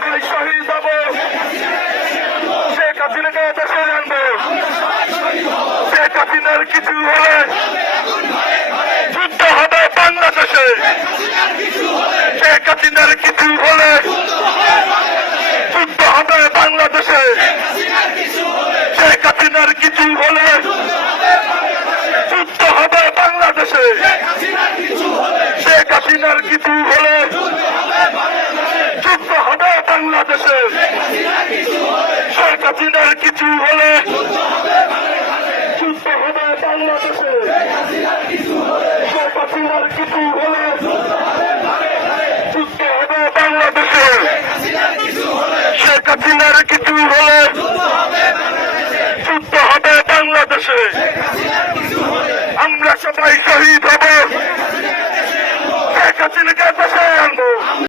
সবাই শহীদ হব, শেখ হাসিনাকে দেশে আনবো। শেখ হাসিনার কিছু হলে যুদ্ধ হবে বাংলাদেশে। শেখ হাসিনার কিছু হলে যুদ্ধ হবে বাংলাদেশে। শেখ হাসিনার কিছু হলে যুদ্ধ হবে বাংলাদেশে। শেখ হাসিনার কিছু হলে যুদ্ধ হবে বাংলাদেশে। শেখ হাসিনার কিছু হলে যুদ্ধ হবে বাংলাদেশে। শেখ হাসিনার কিছু হলে যুদ্ধ হবে বাংলাদেশে। শেখ হাসিনার কিছু হলে যুদ্ধ হবে বাংলাদেশে। আমরা সবাই শহীদ হব।